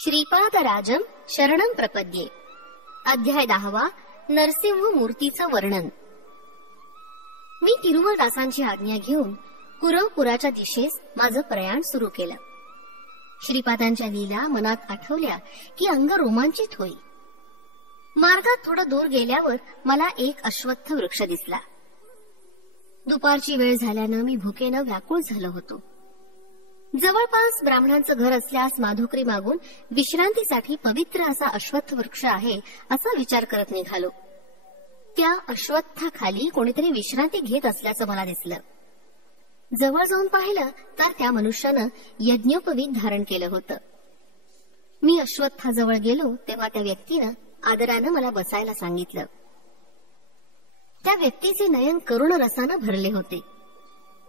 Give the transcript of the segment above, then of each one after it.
श्रीपादराजम शरणं प्रपद्ये. अध्याय 10. नरसिंह मूर्तीचं वर्णन. मी तिरुमलदासांची आज्ञा घेऊन कुरवपुराच्या दिशेस माझं प्रयाण सुरू केलं. श्रीपादांच्या लीला मनात आठवल्या की अंग रोमांचित होई. मार्गात थोडं दूर गेल्यावर मला एक अश्वत्थ वृक्ष दिसला. दुपारची वेळ झाल्यानं मी भुकेनं व्याकुळ झालो होतो. जवळपास ब्राह्मणांचं घर असल्यास माधुकरी मागून विश्रांतीसाठी पवित्र असा अश्वत्थ वृक्ष आहे असा विचार करत निघालो. त्या अश्वत्थाखाली कोणीतरी विश्रांती घेत असल्याचं मला दिसलं. जवळ जाऊन पाहिलं तर त्या मनुष्यानं यज्ञोपवीत धारण केलं होतं. मी अश्वत्थाजवळ गेलो तेव्हा त्या व्यक्तीनं आदरानं मला बसायला सांगितलं. त्या व्यक्तीचे नयन करुण रसानं भरले होते.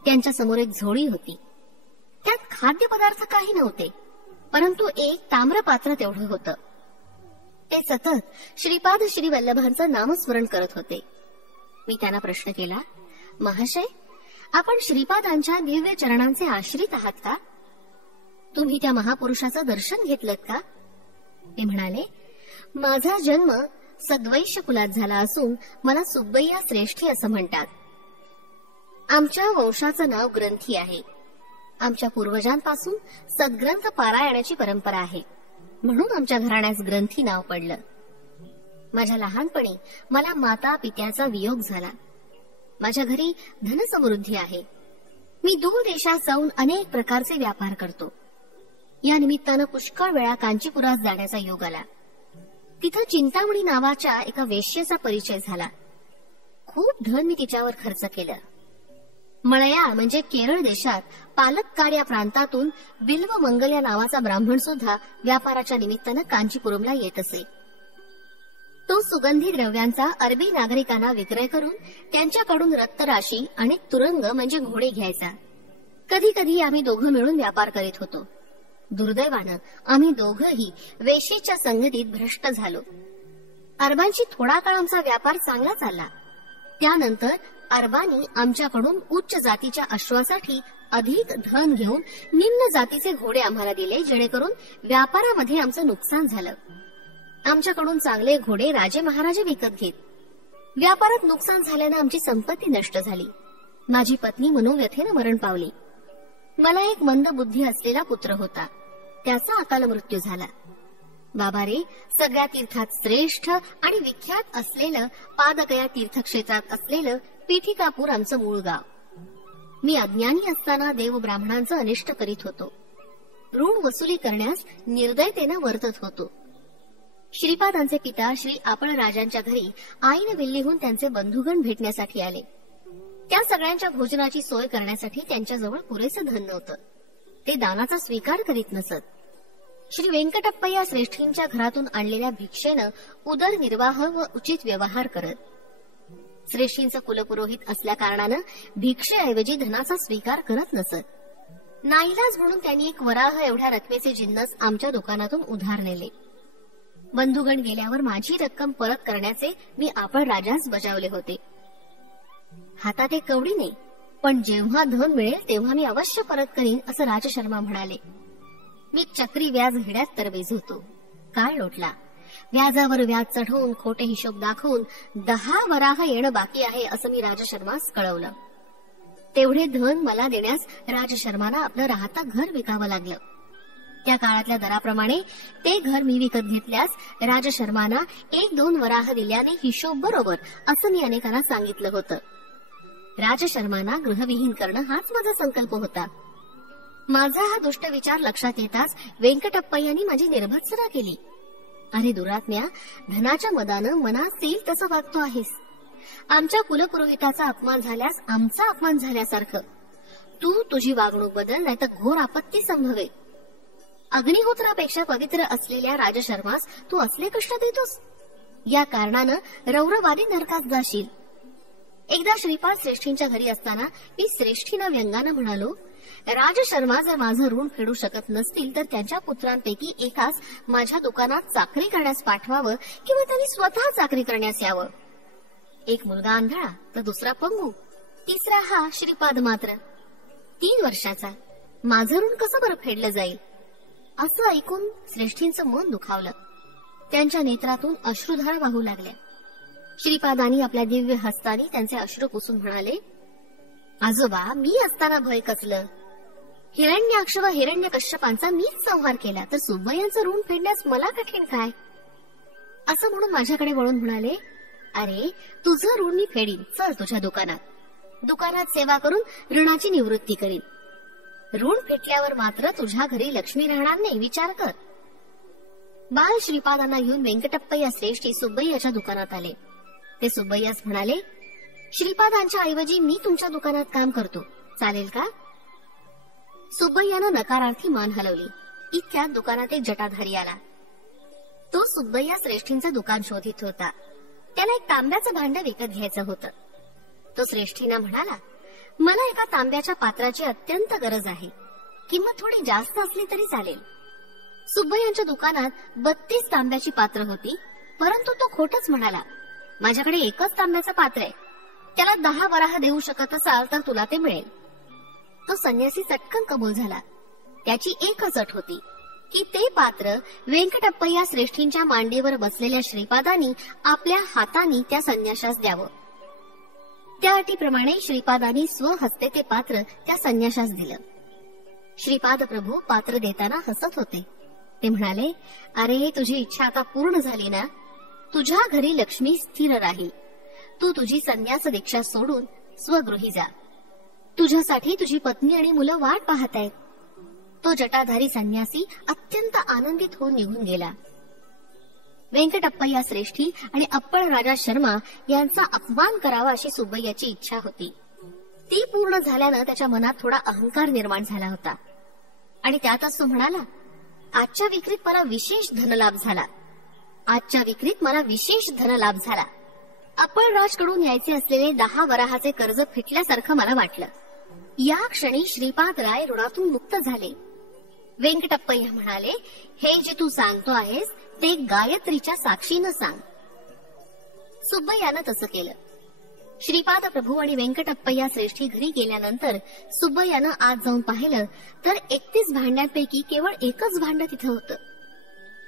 त्यांच्या समोर एक झोळी होती. त्यात खाद्यपदार्थ काही नव्हते, परंतु एक ताम्रपात्र तेवढं होतं. ते सतत श्रीपाद श्री वल्लभांचं नामस्मरण करत होते. मी त्यांना प्रश्न केला, महाशय, आपण श्रीपादांच्या दिव्य चरणांचे आश्रित आहात का? तुम्ही त्या महापुरुषाचं दर्शन घेतलं का? ते म्हणाले, माझा जन्म सद्वैश्य कुलात झाला असून मला सुब्बय्या श्रेष्ठी असं म्हणतात. आमच्या वंशाचं नाव ग्रंथी आहे. आमच्या पूर्वजांपासून सद्ग्रंथ पारायणाची परंपरा आहे, म्हणून आमच्या घराण्यास ग्रंथी नाव पडलं. माझ्या लहानपणी मला माता पित्याचा वियोग झाला. माझ्या घरी धनसमृद्धी आहे. मी दूर देशात जाऊन अनेक प्रकारचे व्यापार करतो. या निमित्तानं पुष्कळ वेळा कांचीपुरात जाण्याचा योग आला. तिथं चिंतामणी नावाच्या एका वेश्येचा परिचय झाला. खूप धन मी तिच्यावर खर्च केलं. मळया म्हणजे केरळ देशात पालक्काड या प्रांतातून बिल्व मंगल या नावाचा ब्राह्मण सुद्धा व्यापाराच्या निमित्तानं कांचीपुरमला येत असे. तो सुगंधी द्रव्यांचा अरबी नागरिकांना विक्रय करून त्यांच्याकडून रत्तराशी आणि तुरंग म्हणजे घोडे घ्यायचा. कधी कधी आम्ही दोघं मिळून व्यापार करीत होतो. दुर्दैवानं आम्ही दोघंही वेश्येच्या संगतीत भ्रष्ट झालो. अरबांची थोडा काळ आमचा व्यापार चांगला चालला. त्यानंतर अरबांनी आमच्याकडून उच्च जातीच्या अश्वासाठी अधिक धन घेऊन निम्न जातीचे घोडे आम्हाला दिले, जेणेकरून व्यापारामध्ये आमचं नुकसान झालं. आमच्याकडून चांगले घोडे राजे महाराजे विकत घेत. व्यापारात नुकसान झाल्यानं आमची संपत्ती नष्ट झाली. माझी पत्नी मनोव्यथेनं मरण पावली. मला एक मंद बुद्धी असलेला पुत्र होता. त्याचा अकाल मृत्यू झाला. बाबा रे, सगळ्या तीर्थात श्रेष्ठ आणि विख्यात असलेलं पादकया तीर्थक्षेत्रात असलेलं पीठिकापूर आमचं मूळ गाव. मी अज्ञानी असताना देव ब्राह्मणांचं अनिष्ट करीत होतो. ऋण वसुली करण्यास निर्दयतेनं वर्तत होतो. श्रीपादांचे पिता श्री आपण राजांच्या घरी आईने दिल्लीहून त्यांचे बंधुगण भेटण्यासाठी आले. त्या सगळ्यांच्या भोजनाची सोय करण्यासाठी त्यांच्याजवळ पुरेसं धन नव्हतं. ते दानाचा स्वीकार करीत नसत. श्री वेंकटप्पय्या श्रेष्ठींच्या घरातून आणलेल्या भिक्षेनं उदरनिर्वाह व उचित व्यवहार करत. श्रेष्ठींचं कुलपुरोहित असल्या कारणानं भिक्षेऐवजी धनाचा स्वीकार करत नसत. नाईलाज म्हणून त्यांनी एक वराह एवढ्या रकमेचे जिन्नस आमच्या दुकानातून उधार नेले. बंधुगण गेल्यावर माझी रक्कम परत करण्याचे मी आपण राजास बजावले होते. हातात एक कवडी नाही, पण जेव्हा धन मिळेल तेव्हा मी अवश्य परत करीन असं राजशर्मा म्हणाले. मी चक्री व्याज घेण्यात तरबेज होतो. काळ लोटला. व्याजावर व्याज चढवून खोटे हिशोब दाखवून 10 वराह येणं बाकी आहे असं मी राजशर्मास कळवलं. तेवढे धन मला देण्यास राजशर्माला आपलं राहतं घर विकावं लागलं. त्या काळातल्या दराप्रमाणे ते घर मी विकत घेतल्यास राजशर्माना 1-2 वराह दिल्याने हिशोब बरोबर असं मी अनेकांना सांगितलं होतं. राजशर्माना गृहविहीन करणं हाच माझा संकल्प होता. माझा हा दुष्ट विचार लक्षात येताच वेंकटप्पय्यांनी माझी निर्भत्सना केली. अरे दुरात्म्या, धनाच्या मदानं मनात येईल तसं वागतो आहेस. आमच्या कुलपुरोहिताचा अपमान झाल्यास आमचा अपमान झाल्यासारखं. तू तुझी वागणूक बदल, नाही तर घोर आपत्ती संभवेल. अग्निहोत्रापेक्षा पवित्र असलेल्या राजशर्मास तू असले कष्ट देतोस. या कारणानं रौरवादी नरकात जाशील. एकदा श्रीपाद श्रेष्ठींच्या घरी असताना मी श्रेष्ठींना व्यंगानं म्हणालो, राजशर्मा जर माझं ऋण फेडू शकत नसतील तर त्यांच्या पुत्रांपैकी एकास माझ्या दुकानात चाकरी करण्यास पाठवावं किंवा त्यांनी स्वतः चाकरी करण्यास यावं. एक मुलगा आंधळा तर दुसरा पंगू, तिसरा हा श्रीपाद मात्र 3 वर्षाचा. माझं ऋण कसं बरं फेडलं जाईल? असं ऐकून श्रेष्ठींचं मन दुखावलं. त्यांच्या नेत्रातून अश्रुधारा वाहू लागल्या. श्रीपादांनी आपल्या दिव्य हस्तानी त्यांचे अश्रू पुसून म्हणाले, आजोबा, मी असताना भय कसलं? हिरण्याक्ष व हिरण्यकश्यपांचा मीच संहार केला, तर सुब्बय्यांचं ऋण फेडण्यास मला कठीण काय? असं म्हणून माझ्याकडे वळून म्हणाले, अरे, तुझं ऋण मी फेडीन, चल तुझ्या दुकानात सेवा करून ऋणाची निवृत्ती करीन. ऋण फेटल्यावर मात्र तुझ्या घरी लक्ष्मी राहणार नाही, विचार कर. बाल श्रीपादांना घेऊन व्यंकटप्पय्या श्रेष्ठी सुब्बय्याच्या दुकानात आले. ते सुब्बय्यास म्हणाले, श्रीपादांच्या ऐवजी मी तुमच्या दुकानात काम करतो, चालेल का? सुब्बय्यानं नकारार्थी मान हलवली. इतक्यात दुकानात एक जटाधारी आला. तो सुब्बय्या श्रेष्ठींचं दुकान शोधित होता. त्याला एक तांब्याचं भांड विकत घ्यायचं होतं. तो श्रेष्ठींना म्हणाला, मला एका तांब्याच्या पात्राची अत्यंत गरज आहे. किंमत थोडी जास्त असली तरी चालेल. सुब्बय्यांच्या दुकानात 32 तांब्याची पात्र होती, परंतु तो खोटच म्हणाला. माझ्याकडे एकच तांब्याचं पात्र आहे. त्याला 10 वराह देऊ शकत असाल तर तुला ते मिळेल. तो संन्यासी चटकन कबूल झाला. त्याची एकच अट होती की ते पात्र व्यंकटप्पय्या श्रेष्ठींच्या मांडीवर बसलेल्या श्रीपादांनी आपल्या हातांनी त्या संन्याशास द्यावं. त्या अटीप्रमाणे श्रीपादांनी स्वहस्ते ते पात्र त्या संन्याशास दिलं. श्रीपाद प्रभू पात्र देताना हसत होते. ते म्हणाले, अरे, तुझी इच्छा आता पूर्ण झाली ना? तुझ्या घरी लक्ष्मी स्थिर राहील. तू तुझी संन्यास दीक्षा सोडून स्वगृही जा. तुझ्यासाठी तुझी पत्नी आणि मुलं वाट पाहत आहेत. तो जटाधारी संन्यासी अत्यंत आनंदित होऊन निघून गेला. व्यंकटप्पय्या श्रेष्ठी आणि अप्पळ राजा शर्मा यांचा अपमान करावा अशी सुब्बय्याची इच्छा होती. ती पूर्ण झाल्यानं त्याच्या मनात थोडा अहंकार निर्माण झाला होता आणि त्यातच तो म्हणाला, आजच्या विक्रीत मला विशेष धनलाभ झाला. अप्पळराजकडून यायचे असलेले 10 वराहाचे कर्ज फिटल्यासारखं मला वाटलं. या क्षणी श्रीपाद राय ऋणातून मुक्त झाले. व्यंकटप्पय्या म्हणाले, हे जे तू सांगतो आहेस ते गायत्रीच्या साक्षीनं सांग. सुब्बय्यानं तसं केलं. श्रीपाद प्रभू आणि व्यंकटप्पय्या श्रेष्ठी घरी गेल्यानंतर सुब्बय्यानं आत जाऊन पाहिलं तर 31 भांड्यांपैकी केवळ एकच भांड तिथं होतं.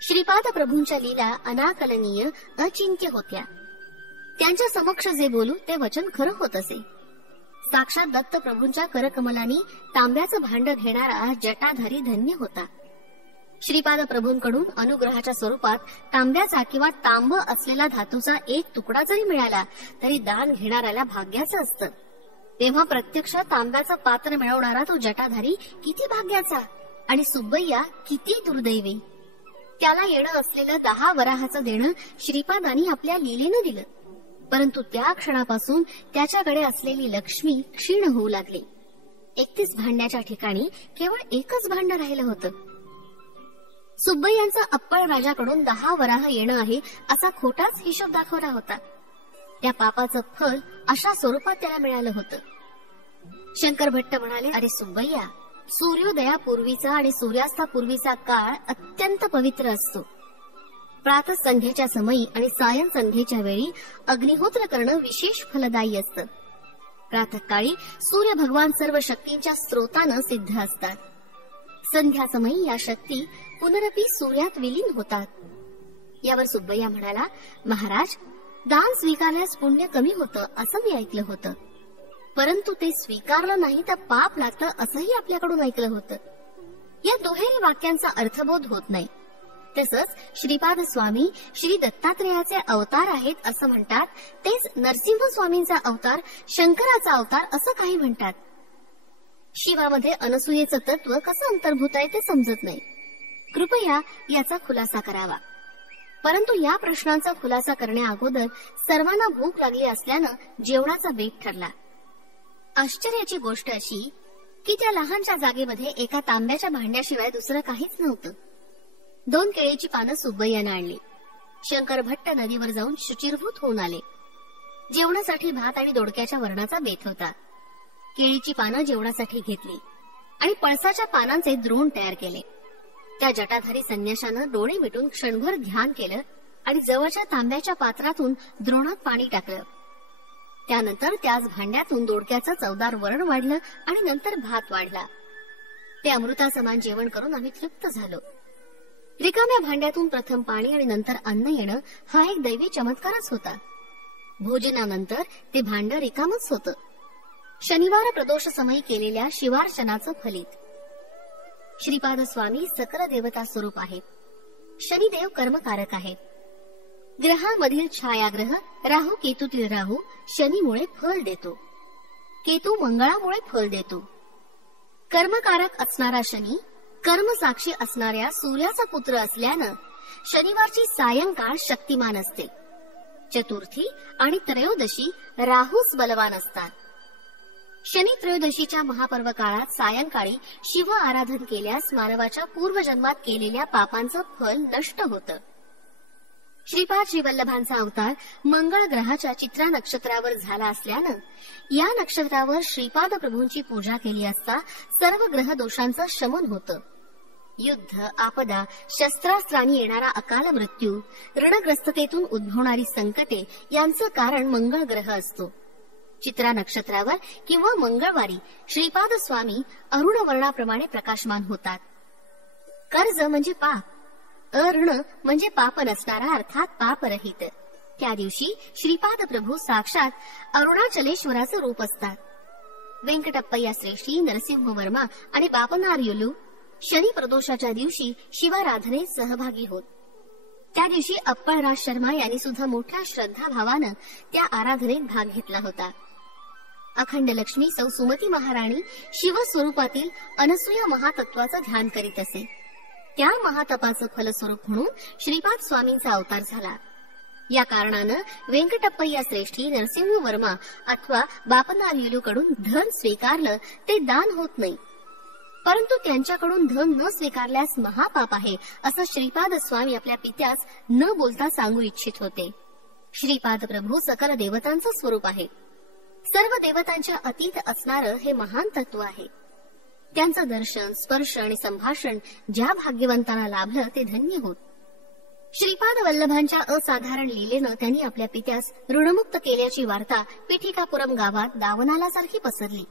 श्रीपाद प्रभूंच्या लीला अनाकलनीय, अचिंत्य होत्या. त्यांच्या समक्ष जे बोलू ते वचन खरं होत असे. साक्षात दत्त प्रभूंच्या करकमलांनी तांब्याचं भांड घेणारा जटाधारी धन्य होता. श्रीपाद प्रभूंकडून अनुग्रहाच्या स्वरूपात तांब्याचा किंवा तांब असलेला धातूचा एक तुकडा जरी मिळाला तरी दान घेणाऱ्याला भाग्याचं असतं. तेव्हा प्रत्यक्ष तांब्याचं पात्र मिळवणारा तो जटाधारी किती भाग्याचा आणि सुब्बय्या किती दुर्दैवी. त्याला येणं असलेलं 10 वराहाचं देणं श्रीपादांनी आपल्या लीलेनं दिलं, परंतु त्या क्षणापासून त्याच्याकडे असलेली लक्ष्मी क्षीण होऊ लागली. 31 भांड्याच्या ठिकाणी केवळ एकच भांड राहिलं होतं. सुब्बय्यांचा अप्पळ राजाकडून 10 वराह येणं आहे असा खोटाच हिशोब दाखवला होता. त्या पापाचं फल अशा स्वरूपात त्याला मिळालं होतं. शंकर भट्ट म्हणाले, अरे सुब्बय्या, सूर्योदयापूर्वीचा आणि सूर्यास्तापूर्वीचा काळ अत्यंत पवित्र असतो. प्रातः संध्येच्या समयी आणि सायं संध्येच्या वेळी अग्निहोत्र करणं विशेष फलदायी असतं. प्रातःकाळी सूर्य भगवान सर्व शक्तींच्या स्रोतानं सिद्ध असतात. संध्या समयी या शक्ती पुनरपी सूर्यात विलीन होतात. यावर सुब्बय्या म्हणाला, महाराज, दान स्वीकारल्यास पुण्य कमी होतं असं मी ऐकलं होतं, परंतु ते स्वीकारलं नाही तर पाप लागतं असंही आपल्याकडून ऐकलं होतं. या दुहेरी वाक्यांचा अर्थबोध होत नाही. तसंच श्रीपाद स्वामी श्री दत्तात्रेयाचे अवतार आहेत असं म्हणतात, तेच नरसिंह स्वामींचा अवतार, शंकराचा अवतार असं काही म्हणतात. शिवामध्ये अनसूयेचं तत्व कसं अंतर्भूत आहे ते समजत नाही. कृपया याचा खुलासा करावा. परंतु या प्रश्नांचा खुलासा करण्या अगोदर सर्वांना भूक लागली असल्यानं जेवणाचा बेत ठरला. आश्चर्याची गोष्ट अशी की त्या लहानच्या जागेमध्ये एका तांब्याच्या भांड्याशिवाय दुसरं काहीच नव्हतं. 2 केळीची पानं सुब्बय्यानं आणली. शंकर भट्ट नदीवर जाऊन शुचिरभूत होऊन आले. जेवणासाठी भात आणि दोडक्याच्या वरणाचा बेत होता. केळीची पानं जेवणासाठी घेतली आणि पळसाच्या पानांचे द्रोण तयार केले. त्या जटाधारी संन्याशानं डोळे मिटून क्षणभर ध्यान केलं आणि जवळच्या तांब्याच्या पात्रातून द्रोणात पाणी टाकलं. त्यानंतर त्याच भांड्यातून दोडक्याचं चवदार वरण वाढलं आणि नंतर भात वाढला. ते अमृतासमान जेवण करून आम्ही तृप्त झालो. रिकाम्या भांड्यातून प्रथम पाणी आणि नंतर अन्न येणं हा एक दैवी चमत्कारच होता. भोजनानंतर ते भांड रिकामच होतं. शनिवार प्रदोष समयी केलेल्या शिवार्चनाचं फलित. श्रीपाद स्वामी सकल देवता स्वरूप आहेत. शनिदेव कर्मकारक आहेत. ग्रहांमधील छायाग्रह राहू केतूतील राहू शनीमुळे फल देतो. केतू मंगळामुळे फल देतो. कर्मकारक असणारा शनी कर्मसाक्षी असणाऱ्या सूर्याचा पुत्र असल्यानं शनिवारची सायंकाळ शक्तिमान असते. चतुर्थी आणि त्रयोदशी राहूच बलवान असतात. शनी त्रयोदशीच्या महापर्व काळात सायंकाळी शिव आराधन केल्यास मानवाच्या पूर्वजन्मात केलेल्या पापांचं फल नष्ट होतं. श्रीपाद श्रीवल्लभांचा अवतार मंगळ ग्रहाच्या चित्रा नक्षत्रावर झाला असल्यानं या नक्षत्रावर श्रीपाद प्रभूंची पूजा केली असता सर्व ग्रह दोषांचं शमन होतं. युद्ध, आपदा, शस्त्रास्त्रांनी येणारा अकाल मृत्यू, ऋणग्रस्ततेतून उद्भवणारी संकटे यांचं कारण मंगळ ग्रह असतो. चित्रा नक्षत्रावर किंवा मंगळवारी श्रीपाद स्वामी अरुण वर्णाप्रमाणे प्रकाशमान होतात. कर्ज म्हणजे पाप, अऋण म्हणजे पाप नसणारा अर्थात पापरहित. त्या दिवशी श्रीपाद प्रभू साक्षात अरुणाचलेश्वराचं रूप असतात. वेंकटप्पय्या श्रेष्ठी, नरसिंह वर्मा आणि बापनार युलू शनी प्रदोषाच्या दिवशी शिवाराधनेत सहभागी होत. त्या दिवशी अप्पळराज शर्मा यांनी सुद्धा मोठ्या श्रद्धाभावानं त्या आराधनेत भाग घेतला होता. अखंड लक्ष्मी सौ सुमती महाराणी शिवस्वरूपातील अनसूया महातत्वाचं ध्यान करीत असे. त्या महातपाचं फलस्वरूप म्हणून श्रीपाद स्वामींचा अवतार झाला. या कारणानं वेंकटप्पय्या श्रेष्ठी, नरसिंह वर्मा अथवा बापनार युलूकडून धन स्वीकारलं ते दान होत नाही, परंतु त्यांच्याकडून धन न स्वीकारल्यास महापाप आहे असं श्रीपाद स्वामी आपल्या पित्यास न बोलता सांगू इच्छित होते. श्रीपाद प्रभू सकल देवतांचं स्वरूप आहे. सर्व देवतांच्या अतीत असणारं हे महान तत्व आहे. त्यांचं दर्शन, स्पर्श आणि संभाषण ज्या भाग्यवंतांना लाभलं ते धन्य होत. श्रीपाद वल्लभांच्या असाधारण लीलेनं त्यांनी आपल्या पित्यास ऋणमुक्त केल्याची वार्ता पिठिकापुरम गावात दावनालासारखी पसरली.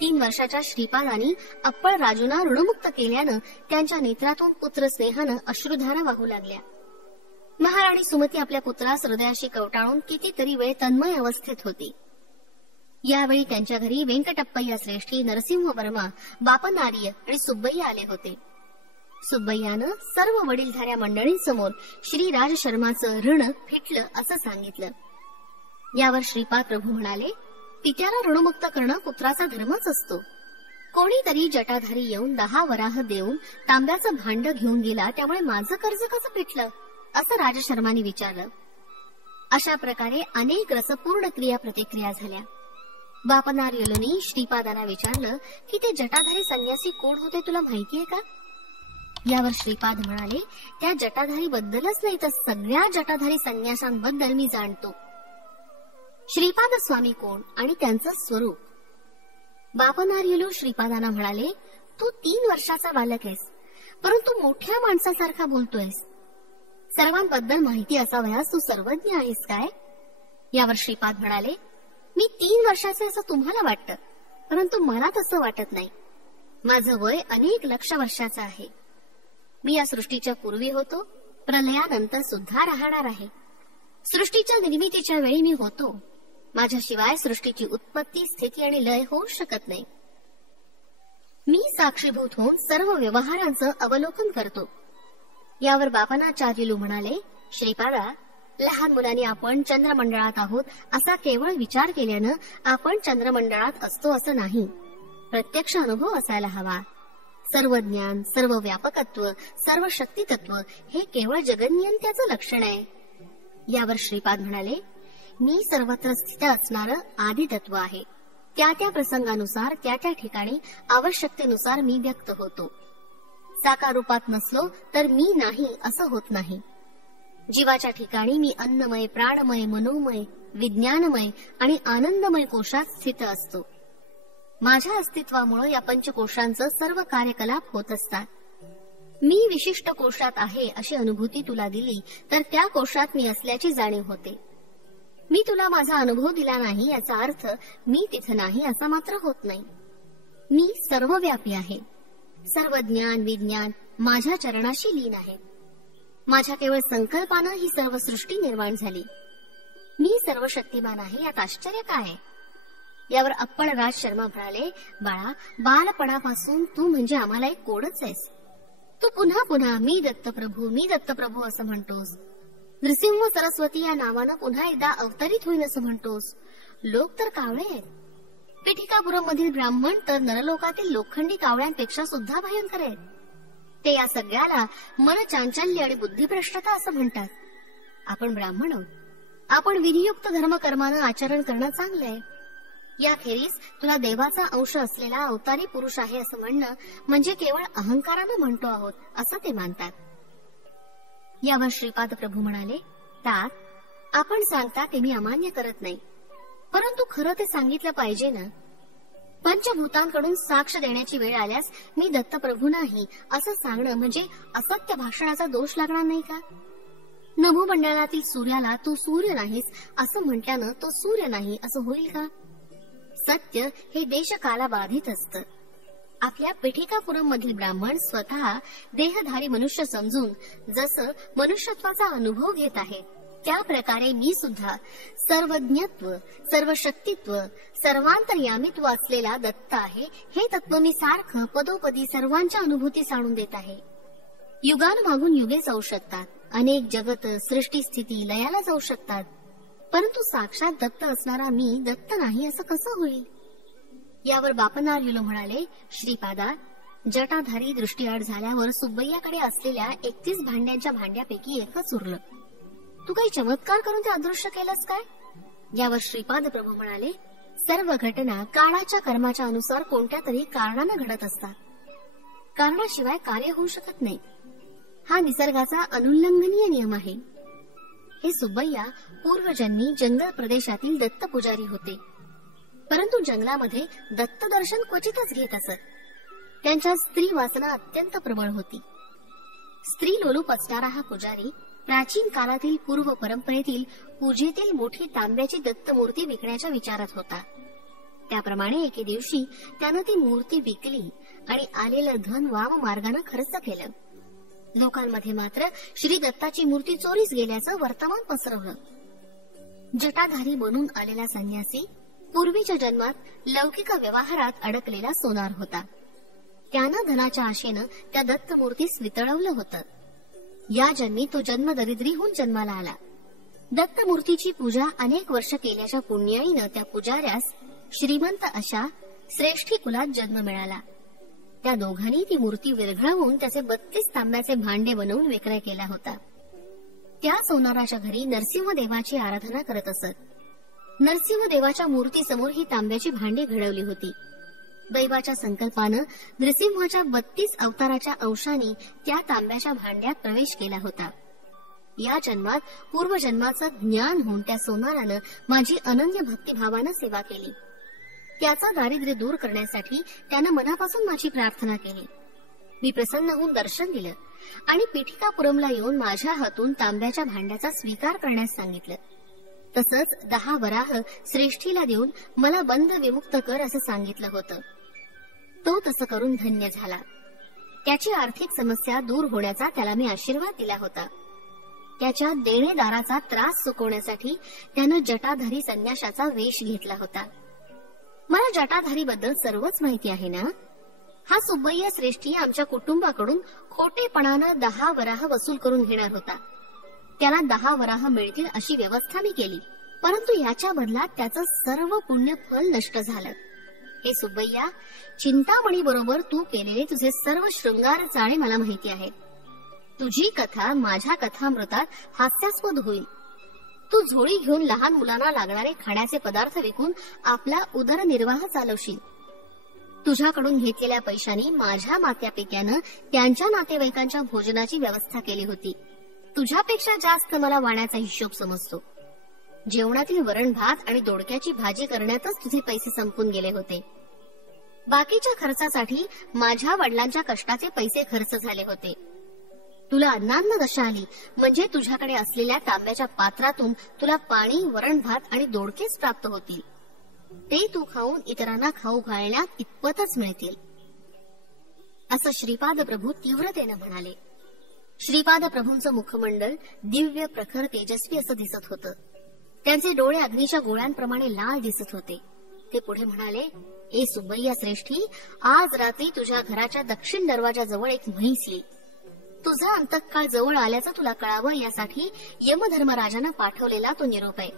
3 वर्षाच्या श्रीपादांनी अप्पळ राजूंना ऋणमुक्त केल्यानं त्यांच्या नेत्रातून पुत्र स्नेहानं अश्रुधारा वाहू लागल्या. महाराणी सुमती आपल्या पुत्रास हृदयाशी कवटाळून कितीतरी वेळ तन्मय अवस्थेत होती. यावेळी त्यांच्या घरी वेंकटप्पय्या श्रेष्ठी, नरसिंह वर्मा, बापनार्य आणि सुब्बय्या आले होते. सुब्बय्यानं सर्व वडीलधाऱ्या मंडळींसमोर श्री राज शर्माचं ऋण फिटलं असं सांगितलं. यावर श्रीपाद प्रभू म्हणाले, पित्याला ऋणमुक्त करणं पुत्राचा धर्मच असतो. कोणीतरी जटाधारी येऊन 10 वराह देऊन तांब्याचं भांड घेऊन गेला, त्यामुळे माझं कर्ज कसं फिटलं असं राजशर्मांनी विचारलं. अशा प्रकारे अनेक रसपूर्ण क्रिया प्रतिक्रिया झाल्या. बापनार युलूंनी श्रीपादांना विचारलं की ते जटाधारी संन्यासी कोण होते तुला माहितीये का? यावर श्रीपाद म्हणाले, त्या जटाधारी बद्दलच नाही तर सगळ्या जटाधारी संन्यासांबद्दल मी जाणतो. श्रीपाद स्वामी कोण आणि त्यांचं स्वरूप? बापनार युलू श्रीपादांना म्हणाले, तू 3 वर्षाचा बालक आहेस, परंतु मोठ्या माणसासारखा बोलतोयस. सर्वांबद्दल माहिती असावयास तू सर्वज्ञ आहेस काय? यावर श्रीपाद म्हणाले, मी 3 वर्षाचे असं तुम्हाला वाटतं, परंतु मला तसं वाटत नाही. माझं वय अनेक लक्ष वर्षाचं आहे. मी या सृष्टीच्या पूर्वी होतो, प्रलयानंतर सुद्धा राहणार आहे. सृष्टीच्या निर्मितीच्या वेळी मी होतो. माझ्याशिवाय सृष्टीची उत्पत्ती, स्थिती आणि लय होऊ शकत नाही. मी साक्षीभूत होऊन सर्व व्यवहारांचं अवलोकन करतो. यावर बापनाचार्युलू म्हणाले, श्रीपादा, लहान मुलांनी आपण चंद्रमंडळात आहोत असा केवळ विचार केल्यानं आपण चंद्रमंडळात असतो असं नाही. प्रत्यक्ष अनुभव असायला हवा. सर्व ज्ञान, सर्व व्यापकत्व, सर्व शक्तितत्व हे केवळ जगन्यंत्याचं लक्षण आहे. यावर श्रीपाद म्हणाले, मी सर्वत्र स्थित असणारं आदितत्व आहे. त्या त्या प्रसंगानुसार त्या त्या ठिकाणी आवश्यकतेनुसार मी व्यक्त होतो. साकार रूपात नसलो तर मी नाही असं होत नाही. जीवाच्या ठिकाणी मी अन्नमय, प्राणमय, मनोमय, विज्ञानमय आणि आनंदमय कोशात स्थित असतो. माझ्या अस्तित्वामुळे या पंचकोशांचं सर्व कार्यकलाप होत असतात. मी विशिष्ट कोशात आहे अशी अनुभूती तुला दिली तर त्या कोशात मी असल्याची जाणीव होते. मी तुला माझा अनुभव दिला नाही याचा अर्थ मी तिथं नाही असा मात्र होत नाही. मी सर्वव्यापी आहे. सर्व ज्ञान, विज्ञान, माझ्या चरणाशी लीन आहेत. माझ्या केवळ संकल्पानं ही सर्व सृष्टी निर्माण झाली. मी सर्व शक्तिमान आहे, यात आश्चर्य काय? यावर अप्पळ राज शर्मा म्हणाले, बाळा, बालपणापासून तू म्हणजे आम्हाला एक कोडच आहेस. तू पुन्हा पुन्हा मी दत्तप्रभू असं म्हणतोस. नृसिंह सरस्वती या नावानं पुन्हा एकदा अवतरित होईन असं म्हणतोस. लोक तर कावळे आहेत. पिठिकापुरम मधील ब्राह्मण तर नरलोकातील लोखंडी कावळ्यांपेक्षा सुद्धा भयंकर आहेत. ते या सगळ्याला मन चांचल्य आणि बुद्धिभ्रष्टता असं म्हणतात. आपण ब्राह्मण आहोत. आपण विधियुक्त धर्मकर्मानं आचरण करणं चांगलं आहे. याखेरीज तुला देवाचा अंश असलेला अवतारी पुरुष आहे असं म्हणणं म्हणजे केवळ अहंकारानं म्हणतो आहोत असं ते मानतात. यावर श्रीपाद प्रभू म्हणाले, तात, आपण सांगता ते मी अमान्य करत नाही, परंतु खरं ते सांगितलं पाहिजे ना. पंचभूतांकडून साक्ष देण्याची वेळ आल्यास मी दत्तप्रभू नाही असं सांगणं म्हणजे असत्य भाषणाचा दोष लागणार नाही का? नभोमंडळातील सूर्याला तू सूर्य नाहीस असं म्हटल्यानं तो सूर्य नाही असं होईल का? सत्य हे देशकाला बाधित असतं. आपल्या पिठिकापुरम मधील ब्राह्मण स्वतः देहधारी मनुष्य समजून जसं मनुष्यत्वाचा अनुभव घेत आहे, त्या प्रकारे मी सुद्धा सर्वज्ञत्व, सर्वशक्तित्व, सर्वांतर्यामित्व असलेला दत्त आहे हे तत्व मी सारखं पदोपदी सर्वांच्या अनुभूतीस आणून देत आहे. युगांमागून युगे जाऊ शकतात, अनेक जगत, सृष्टी, स्थिती, लयाला जाऊ शकतात, परंतु साक्षात दत्त असणारा मी दत्त नाही असं कसं होईल? यावर बापनार्युल म्हणाले, श्रीपादा, जटाधारी दृष्टीआड झाल्यावर सुब्बय्याकडे असलेल्या 31 भांड्यांच्या भांड्यापैकी एकच उरलं. तू काही चमत्कार करून ते अदृश्य केलंस काय? यावर श्रीपाद प्रभू म्हणाले, सर्व घटना काळाच्या कर्माच्या अनुसार कोणत्या तरी कारणानं घडत असतात. कारणाशिवाय कार्य होऊ शकत नाही. हा निसर्गाचा अनुल्लंघनीय नियम आहे. हे सुब्बय्या पूर्वजन्मी जंगल प्रदेशातील दत्त पुजारी होते, परंतु जंगलामध्ये दत्त दर्शन क्वचितच घेत असत. त्यांच्या स्त्री वासना अत्यंत प्रबळ होती. स्त्री लोलूप असणारा हा पुजारी प्राचीन काळातील पूर्व परंपरेतील पूजेतील मोठी तांब्याची दत्तमूर्ती विकण्याच्या विचारात होता. त्याप्रमाणे एके दिवशी त्यानं ती मूर्ती विकली आणि आलेलं धन वाम मार्गानं खर्च केलं. लोकांमध्ये मात्र श्री दत्ताची मूर्ती चोरीस गेल्याचं वर्तमान पसरवलं. जटाधारी बनून आलेला संन्यासी पूर्वीच्या जन्मात लौकिक व्यवहारात अडकलेला सोनार होता. त्यानं धनाच्या आशेनं त्या दत्तमूर्तीस वितळवलं होतं. या जन्मी तो जन्मदरिद्री होऊन जन्माला आला. दत्तमूर्तीची पूजा अनेक वर्ष केल्याच्या पुण्याईनं त्या पुजाऱ्यास श्रीमंत अशा श्रेष्ठी कुलात जन्म मिळाला. त्या दोघांनी ती मूर्ती विरघळवून त्याचे 32 तांब्याचे भांडे बनवून विक्रय केला होता. त्या सोनाराच्या घरी नरसिंहदेवाची आराधना करत असत. नरसिंहदेवाच्या मूर्तीसमोर ही तांब्याची भांडी घडवली होती. दैवाच्या संकल्पानं नृसिंहाच्या 32 अवताराच्या अंशांनी त्या तांब्याच्या भांड्यात प्रवेश केला होता. या जन्मात पूर्वजन्माचं ज्ञान होऊन त्या सोनारानं माझी अनन्य भक्तिभावानं सेवा केली. त्याचं दारिद्र्य दूर करण्यासाठी त्यानं मनापासून माझी प्रार्थना केली. मी प्रसन्न होऊन दर्शन दिलं आणि पिठिकापुरमला येऊन माझ्या हातून तांब्याच्या भांड्याचा स्वीकार करण्यास सांगितलं. तसंच 10 वराह श्रेष्ठीला देऊन मला बंध विमुक्त कर असं सांगितलं होतं. तो तसं करून धन्य झाला. त्याची आर्थिक समस्या दूर होण्याचा त्याला मी आशीर्वाद दिला होता. त्याच्या देणेदाराचा त्रास चुकवण्यासाठी त्यानं जटाधारी संन्याशाचा वेश घेतला होता. मला जटाधारी बद्दल सर्वच माहिती आहे ना. हा सुब्बय्या श्रेष्ठी आमच्या कुटुंबाकडून खोटेपणानं 10 वराह वसूल करून घेणार होता. त्याला 10 वराह मिळतील अशी व्यवस्था मी केली, परंतु याच्या बदलात त्याचं सर्व पुण्य फल नष्ट झालं. हे सुब्बय्या, चिंतामणी बरोबर तू केलेले तुझे सर्व शृंगार चाळे मला माहिती आहेत. तुझी कथा माझ्या कथामृतात हास्यास्पद होईल. तू झोळी घेऊन लहान मुलांना लागणारे खाण्याचे पदार्थ विकून आपला उदरनिर्वाह चालवशील. तुझ्याकडून घेतलेल्या पैशांनी माझ्या मात्यापित्यानं त्यांच्या नातेवाईकांच्या भोजनाची व्यवस्था केली होती. तुझ्यापेक्षा जास्त मला वाण्याचा हिशोब समजतो. जेवणातील वरण भात आणि दोडक्याची भाजी करण्यातच तुझे पैसे संपून गेले होते. बाकीच्या खर्चासाठी माझ्या वडिलांच्या कष्टाचे पैसे खर्च झाले होते. तुला अन्नान्न दशा आली म्हणजे तुझ्याकडे असलेल्या तांब्याच्या पात्रातून तुला पाणी, वरण भात आणि दोडकेच प्राप्त होतील. ते तू खाऊन इतरांना खाऊ घालण्यात इतपतच मिळतील. असं श्रीपाद प्रभू तीव्रतेनं म्हणाले. श्रीपाद प्रभूंचं मुखमंडल दिव्य, प्रखर, तेजस्वी असं दिसत होतं. त्यांचे डोळे अग्नीच्या गोळ्यांप्रमाणे लाल दिसत होते. ते पुढे म्हणाले, ए सुबैया श्रेष्ठी, आज रात्री तुझ्या घराच्या दक्षिण दरवाजाजवळ एक म्हैस येईल. तुझा अंतकाळ जवळ आल्याचं तुला कळावं यासाठी यमधर्मराजानं पाठवलेला तो निरोप आहे.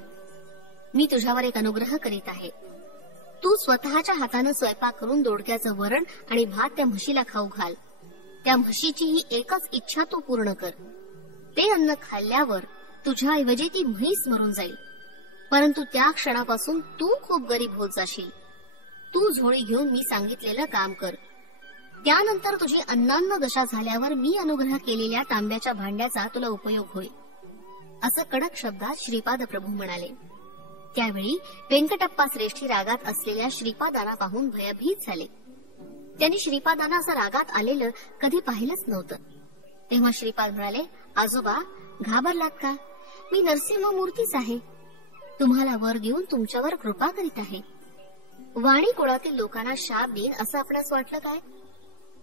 मी तुझ्यावर एक अनुग्रह करीत आहे. तू स्वतःच्या हातानं स्वयंपाक करून दोडक्याचं वरण आणि भात त्या म्हशीला खाऊ घाल. त्या म्हशीची ही एकच इच्छा तू पूर्ण कर. ते अन्न खाल्ल्यावर तुझ्याऐवजी ती म्हैस मरून जाईल, परंतु त्या क्षणापासून तू खूप गरीब होत जाशील. तू झोळी घेऊन मी सांगितलेलं काम कर. त्यानंतर तुझी अन्नान्न दशा झाल्यावर मी अनुग्रह केलेल्या तांब्याच्या भांड्याचा तुला उपयोग होईल, असं कडक शब्दात श्रीपाद प्रभू म्हणाले. त्यावेळी व्यंकटप्पा श्रेष्ठी रागात असलेल्या श्रीपादांना पाहून भयभीत झाले. त्यांनी श्रीपादांना असं रागात आलेलं कधी पाहिलंच नव्हतं. तेव्हा श्रीपाद म्हणाले, आजोबा घाबरलात का? मी नरसिंहमूर्तीच आहे. तुम्हाला वर देऊन तुमच्यावर कृपा करीत आहे. वाणी कुळातील लोकांना शाप देईन असं आपणास वाटलं काय?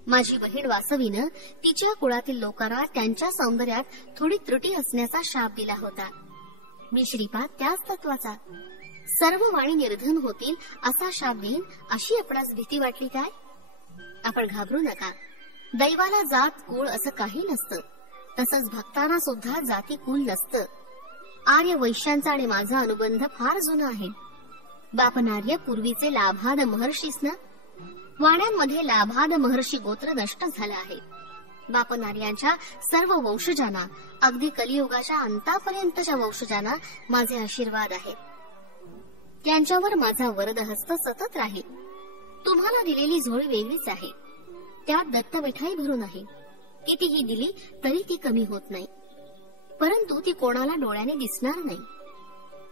माझी बहीण वासवीनं तिच्या कुळातील लोकांना त्यांच्या सौंदर्यात थोडी त्रुटी असण्याचा शाप दिला होता. मी श्रीपाद त्याच तत्वाचा. सर्व वाणी निर्धन होतील असा शाप देईन अशी आपणास भीती वाटली काय? आपण घाबरू नका. दैवाला जात कुळ असं काही नसतं. तसंच भक्तांना सुद्धा जाती कुल नसतं. आर्य वैश्यांचा आणि माझा अनुबंध फार जुना आहे. बापनार्य पूर्वीचे लाभाद महर्षीस ना. वाण्यांमध्ये लाभाद महर्षी गोत्र नष्ट झालं आहे. बापनार्यांच्या सर्व वंशजांना, अगदी कलियुगाच्या अंतापर्यंतच्या वंशजांना माझे आशीर्वाद आहेत. त्यांच्यावर माझा वरदहस्त सतत राहील. तुम्हाला दिलेली झोळी वेगळीच आहे. त्यात दत्त मिठाई भरून आहे. कितीही दिली तरी ती कमी होत नाही, परंतु ती कोणाला डोळ्याने दिसणार नाही.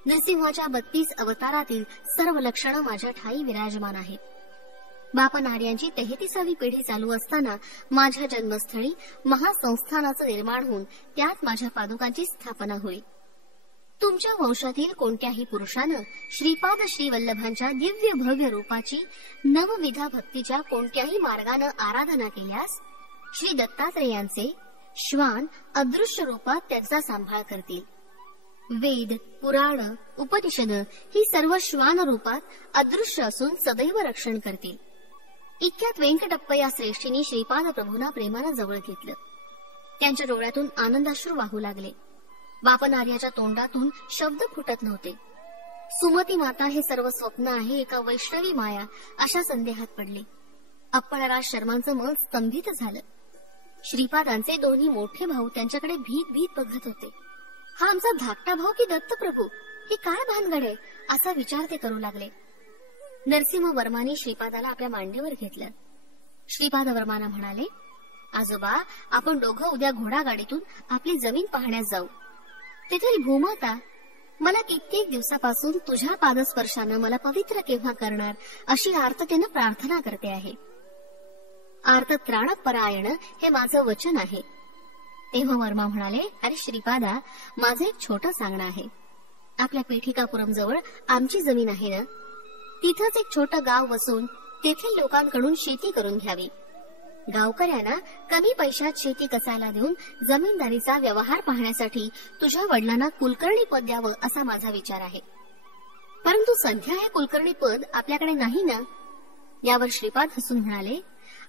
नरसिंहाच्या 32 अवतारातील सर्व लक्षणं माझ्या ठाई विराजमान आहेत. बापनार्यांची 33वी पिढी चालू असताना माझ्या जन्मस्थळी महासंस्थानाचं निर्माण होऊन त्यात माझ्या पादुकांची स्थापना होईल. तुमच्या वंशातील कोणत्याही पुरुषानं श्रीपाद श्रीवल्लभांच्या दिव्य भव्य रूपाची नवविधा भक्तीच्या कोणत्याही मार्गानं आराधना केल्यास श्री दत्तात्रेयांचे श्वान अदृश्य रूपात त्यांचा सांभाळ करतील. वेद, पुराण, उपनिषद ही सर्व श्वान रूपात अदृश्य असून सदैव रक्षण करतील. इतक्यात व्यंकटप्पा या श्रेष्ठींनी श्रीपाद प्रभूंना प्रेमानं जवळ घेतलं. त्यांच्या डोळ्यातून आनंदाश्रू वाहू लागले. बापनार्याच्या तोंडातून शब्द फुटत नव्हते. सुमती माता हे सर्व स्वप्न आहे, एका वैष्णवी माया अशा संदेहात पडले. अप्पळराज शर्मांचं मन स्तंभित झालं. श्रीपादांचे दोन्ही मोठे भाऊ त्यांच्याकडे भीत भीत बघत होते. हा आमचा धाकटा भाऊ की दत्तप्रभू? हे काय भानगड आहे असा विचार ते करू लागले. नरसिंह वर्मांनी श्रीपादाला आपल्या मांडीवर घेतलं. श्रीपाद वर्मांना म्हणाले, आजोबा आपण दोघं उद्या घोडागाडीतून आपली जमीन पाहण्यास जाऊ. तेथील भूमाता मला कित्येक दिवसापासून तुझ्या पादस्पर्शानं मला पवित्र केव्हा करणार अशी आर्ततेनं प्रार्थना करते आहे. आर्तत्राणपरायण हे माझं वचन आहे. तेव्हा वर्मा म्हणाले, अरे श्रीपादा, माझं एक छोटं सांगणं आहे. आपल्या पेठिकापुरम जवळ आमची जमीन आहे ना, तिथंच एक छोटं गाव वसून तेथील लोकांकडून शेती करून घ्यावी. गावकऱ्यांना कमी पैशात शेती कसायला देऊन जमीनदारीचा व्यवहार पाहण्यासाठी तुझ्या वडिलांना कुलकर्णी पद द्यावं असा माझा विचार आहे. परंतु सध्या हे कुलकर्णी पद आपल्याकडे नाही ना. यावर श्रीपाद हसून म्हणाले,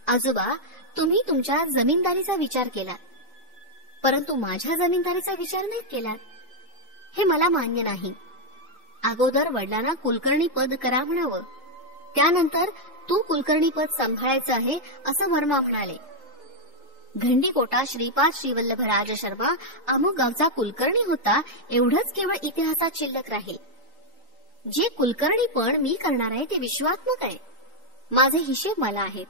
आजोबा तुम्ही तुमच्या जमीनदारीचा विचार केला, परंतु माझ्या जमीनदारीचा विचार नाही केला. हे मला मान्य नाही. अगोदर वडिलांना कुलकर्णी पद करा म्हणावं, त्यानंतर तू कुलकर्णी पद सांभाळायचं आहे असं वर्मा म्हणाले. घंडीकोटा श्रीपाद श्रीवल्लभराज शर्मा अमुक गावचा कुलकर्णी होता एवढंच केवळ इतिहासात शिल्लक राहील. जे कुलकर्णी पण मी करणार आहे ते विश्वात्मक आहे. माझे हिशेब मला आहेत.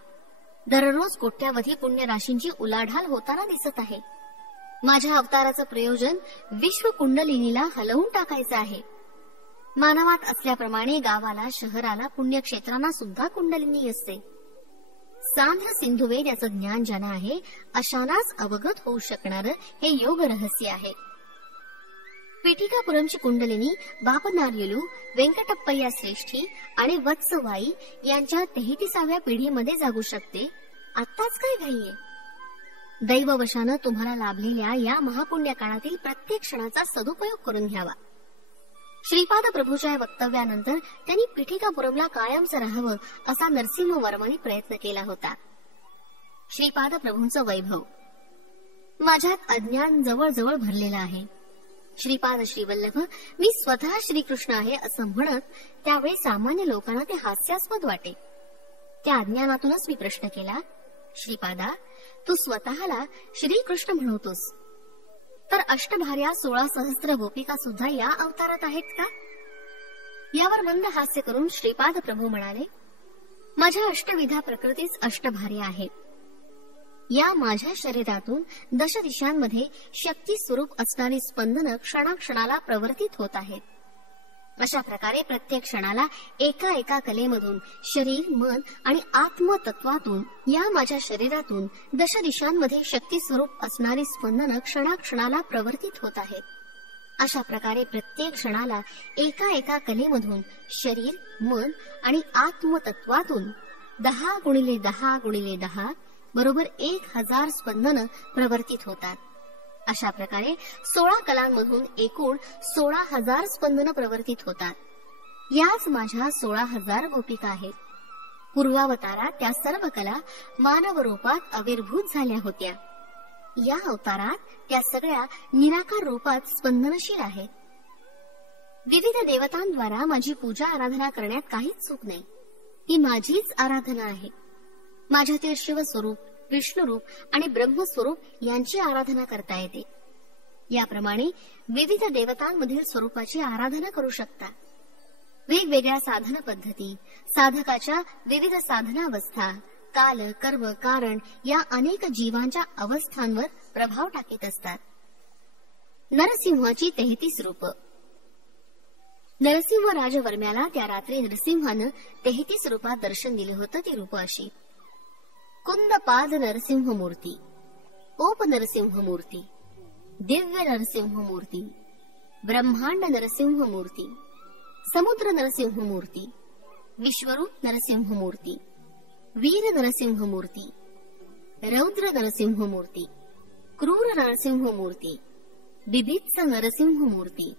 दररोज कोट्यावधी पुण्यराशींची उलाढाल होताना दिसत आहे. माझ्या अवताराचं प्रयोजन विश्व कुंडलिनीला हलवून टाकायचं आहे. मानवात असल्याप्रमाणे गावाला, शहराला, पुण्यक्षेत्रांना सुद्धा कुंडलिनी असते. सांध्र सिंधुवेद याचं ज्ञान ज्यांना आहे अशांनाच अवगत होऊ शकणारं हे योग रहस्य आहे. पेठिकापुरमची कुंडलिनी बापनार्युलू, व्यंकटप्पय्या श्रेष्ठी आणि वत्सवाई यांच्या 33व्या पिढीमध्ये जागू शकते आत्ताच काय घाईये? दैववशानं तुम्हाला लाभलेल्या या महापुण्य काळातील प्रत्येक क्षणाचा सदुपयोग करून घ्यावा. श्रीपाद प्रभूच्या वक्तव्यानंतर त्यांनी पिठिकापुरमला कायमचं राहावं असा नरसिंहवर्मांनी प्रयत्न केला होता. श्रीपाद प्रभूंचं वैभव. माझ्यात अज्ञान जवळजवळ भरलेलं आहे. श्रीपाद श्रीवल्लभ, मी स्वतः श्रीकृष्ण आहे असं म्हणत त्यावेळी सामान्य लोकांना ते हास्यास्पद वाटे. त्या अज्ञानातूनच मी प्रश्न केला, श्रीपादा, तू स्वतःला श्रीकृष्ण म्हणवतोस, तर अष्टभार्या 16 सहस्त्र गोपिका सुद्धा या अवतारात आहेत का? यावर मंद हास्य करून श्रीपाद प्रभू म्हणाले, माझ्या अष्टविधा प्रकृतीच अष्टभार्या आहेत. या माझ्या शरीरातून दश दिशांमध्ये शक्ती स्वरूप असणारी स्पंदनं क्षणाक्षणाला प्रवर्तित होत आहेत. अशा प्रकारे प्रत्येक क्षणाला एका एका कलेमधून शरीर, मन आणि आत्मतत्वातून या माझ्या शरीरातून दश दिशांमध्ये शक्ती स्वरूप असणारी स्पंदनं क्षणाक्षणाला प्रवर्तित होत आहेत. अशा प्रकारे प्रत्येक क्षणाला एका एका कलेमधून शरीर, मन आणि आत्मतत्वातून 10x10x10 बरोबर 1000 स्पंदनं प्रवर्तित होतात. अशा प्रकारे 16 कलांमधून एकूण 16,000 स्पंदनं प्रवर्तित होतात. याच माझ्या 16,000 गोपिका आहेत. पूर्वावतारात त्या सर्व कला मानव रूपात आविर्भूत झाल्या होत्या. या अवतारात त्या सगळ्या निराकार रूपात स्पंदनशील आहेत. विविध देवतांद्वारा माझी पूजा आराधना करण्यात काहीच चूक नाही. ही माझीच आराधना आहे. माझ्यातील शिवस्वरूप, विष्णुरूप आणि ब्रह्मस्वरूप यांची आराधना करता येते. याप्रमाणे विविध देवतांमधील स्वरूपाची आराधना करू शकता. वेगवेगळ्या साधन पद्धती, साधकाच्या विविध साधनावस्था, काल, कर्म, कारण या अनेक जीवांच्या अवस्थांवर प्रभाव टाकीत असतात. नरसिंहाची 33 रूप. नरसिंह राजवर्म्याला त्या रात्री नरसिंहानं 33 रूपात दर्शन दिलं होतं. ती रूप अशी: कुंदपाद नरसिंहमूर्ती, ओप नरसिंहमूर्ती, दिव्य नरसिंहमूर्ती, ब्रह्मांड नरसिंहमूर्ती, समुद्र नरसिंहमूर्ती, विश्वरूप नरसिंहमूर्ती, वीर नरसिंहमूर्ती, रौद्र नरसिंहमूर्ती, क्रूर नरसिंहमूर्ती, बिभत्स नरसिंहमूर्ती,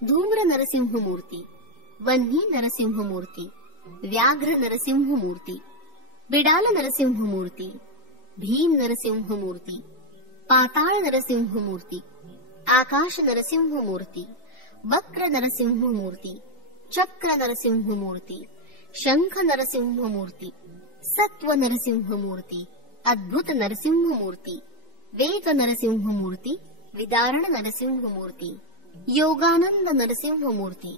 धूम्र नरसिंहमूर्ती, वन्ही नरसिंहमूर्ती, व्याघ्र नरसिंहमूर्ती, बिडाल नरसिंहमूर्ती, भीम नरसिंहमूर्ती, पाताळ नरसिंहमूर्ती, आकाश नरसिंहमूर्ती, वक्र नरसिंहमूर्ती, चक्र नरसिंहमूर्ती, शंख नरसिंहमूर्ती, सत्व नरसिंहमूर्ती, अद्भुत नरसिंहमूर्ती, वेग नरसिंहमूर्ती, विदारण नरसिंहमूर्ती, योगानंद नरसिंहमूर्ती,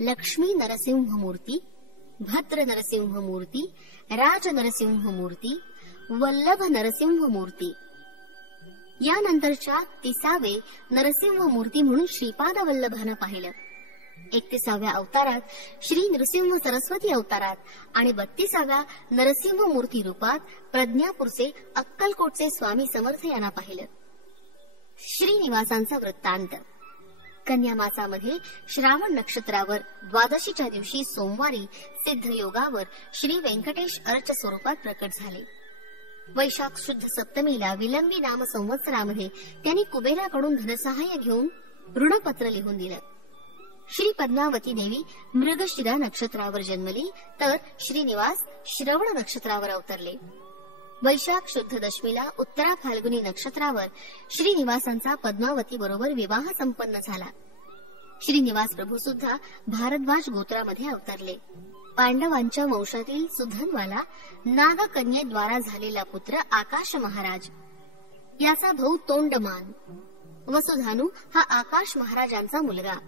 लक्ष्मी नरसिंहमूर्ती, भद्र नरसिंहमूर्ती, राज नरसिंहमूर्ती, वल्लभ नरसिंहमूर्ती. यानंतरच्या 30वे नरसिंहमूर्ती म्हणून श्रीपाद वल्लभानं पाहिलं. 31व्या अवतारात श्री नृसिंह सरस्वती अवतारात आणि 32व्या नरसिंहमूर्ती रूपात प्रज्ञापूरचे अक्कलकोटचे स्वामी समर्थ यांना पाहिलं. श्रीनिवासांचा वृत्तांत. कन्या मासामध्ये श्रावण नक्षत्रावर द्वादशीच्या दिवशी सोमवारी सिद्ध योगावर श्री व्यंकटेश अर्च स्वरूपात प्रकट झाले. वैशाख शुद्ध सप्तमीला विलंबी नाम संवत्सरामध्ये त्यांनी कुबेराकडून धनसहाय्य घेऊन ऋणपत्र लिहून दिलं. श्री पद्मावती देवी मृगशिरा नक्षत्रावर जन्मली, तर श्रीनिवास श्रवण नक्षत्रावर अवतरले. वैशाख शुद्ध दशमीला उत्तरा फाल्गुनी नक्षत्रावर श्रीनिवासांचा पद्मावती बरोबर विवाह संपन्न झाला. श्रीनिवास प्रभू सुद्धा भारद्वाज गोत्रामध्ये अवतरले. पांडवांच्या वंशातील सुधन्वाला नागकन्येद्वारा झालेला पुत्र आकाश महाराज, याचा भाऊ तोंडमान, वसुधानु हा आकाश महाराजांचा मुलगा.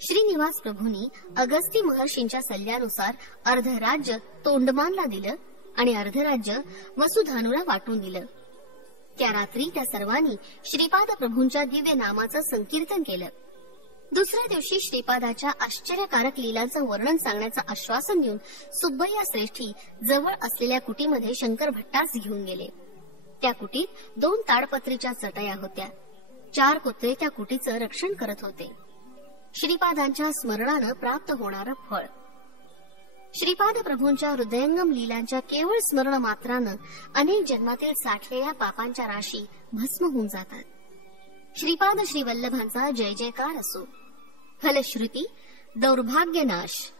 श्रीनिवास प्रभूंनी अगस्ती महर्षींच्या सल्ल्यानुसार अर्ध राज्य तोंडमानला दिलं आणि अर्धराज्य वसुधानुला वाटून दिलं. त्या रात्री त्या सर्वांनी श्रीपाद प्रभूंच्या दिव्य नामाचं संकीर्तन केलं. दुसऱ्या दिवशी श्रीपादाच्या आश्चर्यकारक लीलांचं वर्णन सांगण्याचं आश्वासन देऊन सुब्बय्या श्रेष्ठी जवळ असलेल्या कुटीमध्ये शंकर भट्टास घेऊन गेले. त्या कुटीत 2 ताडपत्रीच्या चटया होत्या. 4 कुत्रे त्या कुटीचं रक्षण करत होते. श्रीपादांच्या स्मरणानं प्राप्त होणारं फळ. श्रीपाद प्रभूंच्या हृदयंगम लीलांच्या केवळ स्मरण मात्रानं अनेक जन्मातील साठलेल्या पापांच्या राशी भस्म होऊन जातात. श्रीपाद श्रीवल्लभांचा जय जयकार असो. फलश्रुती दौर्भाग्यनाश.